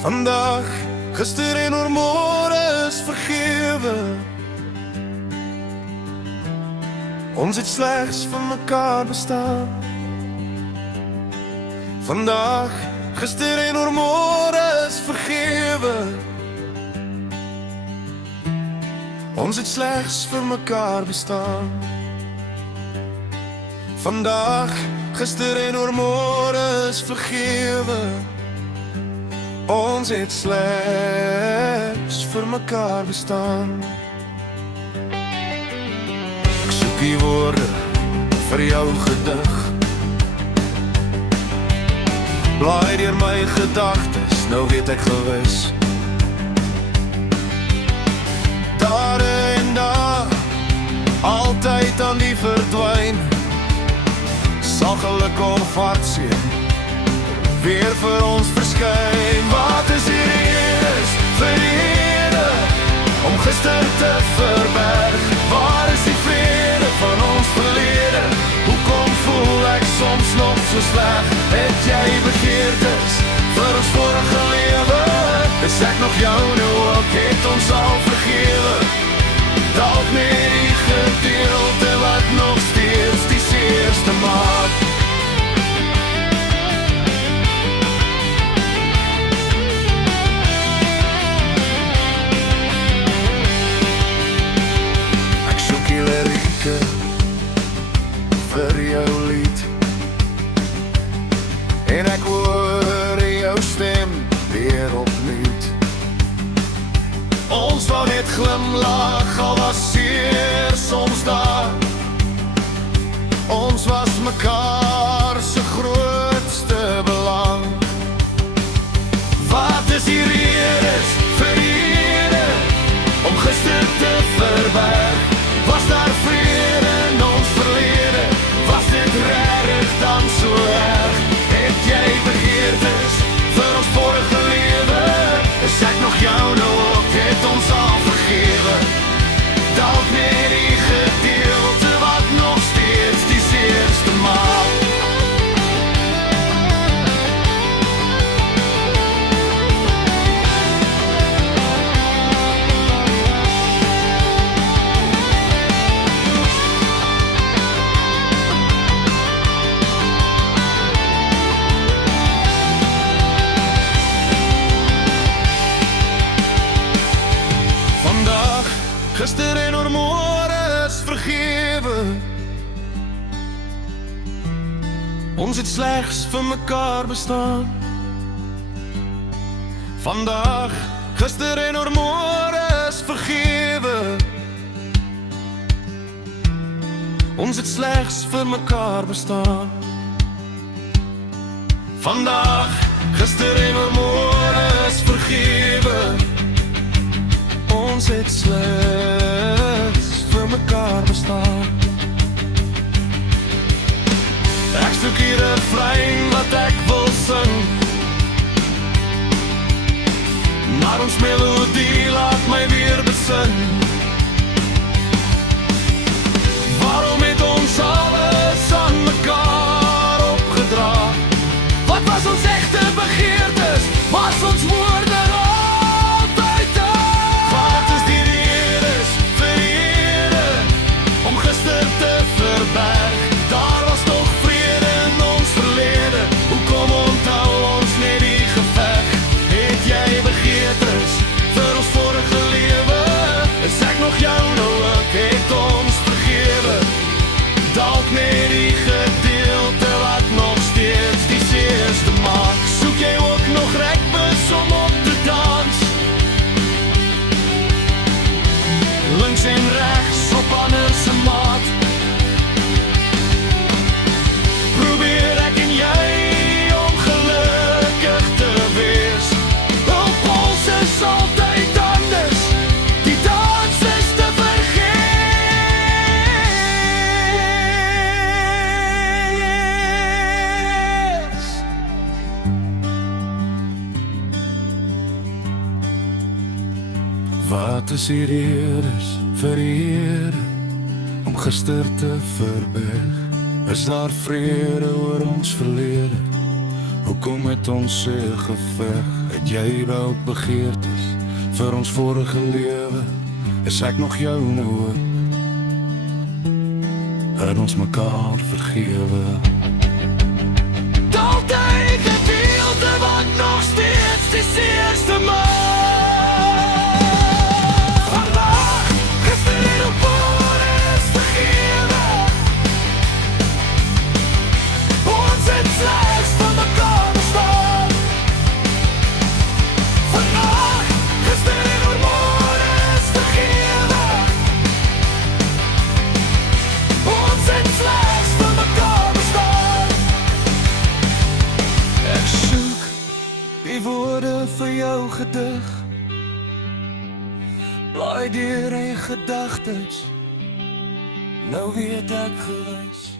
Vandag, gister en oormôre is vergewe. Ons het slegs van mekaar bestaan. Vandag, gister en oormôre is vergewe. Ons het slegs vir mekaar bestaan. Vandag, gister en oormôre is vergewe. Ons het slegs vir mekaar bestaan. Ek soek die woorde vir jou gedig. Blaai deur my gedagtes, nou weet ek gewis. Daar en daar, altyd aan die verdwyn. Sal geluk of hartseer weer vir ons verskyn. Wat is die rede om gister te verberg? Waar is die vrede van ons verlede? Hoekom voel ek soms nog so sleg? Het jy begeertes vir ons vorige lewe? Is ek nog jou nou ook, het ons al vergewe? Dalk net die gedeelte wat nog steeds die seerste maak. Vir jou lied en ek hoor jou stem weer opnuut. Ons wou net glimlag, al was seer soms daar. Ons was mekaar se grootste belang. Wat is die redes vir om gister te verberg? Was daar vrede in ons verlede? Was dit regtig dan so erg? Het jy begeertes vir ons vorige lewe? Is ek nog jou nou ook, het ons al vergewe? Dalk net die gedeelte wat nog steeds die seerste maak. Gister en oormôre is vergewe. Ons het slegs vir mekaar bestaan. Vandag, gister en oormôre is vergewe. Ons het slegs vir mekaar bestaan. Vandag, gister en oormôre is vergewe. Ons het slegs vir mekaar bestaan. Ek soek hier 'n refrein wat ek wil sing, maar ons melodie laat my weer besin. Waarom het ons alles aan mekaar opgedra? Wat was ons egte begeertes? Was ons woorde te verberg? Daar was nog vrede in ons verlede. Hoekom onthou ons net die geveg? Het jy begeertes vir ons vorige lewe? Is ek nog jou nou ook, het ons vergewe? Dalk net die gedeelte wat nog steeds die seerste maak. Soek jy ook nog rekbus om op te dans? Links en regs op ander se maat. Probeer ek en jy om gelukkig te wees. Hul pols is altyd anders, die dans is te vergeefs. Wat is die redes vir om gister te verberg? Is daar vrede oor ons verlede? Hoekom het ons se geveg? Het jy ook begeertes vir ons vorige lewe, is ek nog jou nou en ons mekaar vergewe. Dalk die gedeelte wat nog steeds die seerste maak. Vandaag, gister en op voor is vergewe. Ons het slechts van mekaar bestaan. Vandaag, gister en op voor is vergewe. Ons het slechts van mekaar bestaan. Ek soek die woorde vir jou gedig, blaai deur in gedagtes, nou weet ek gewys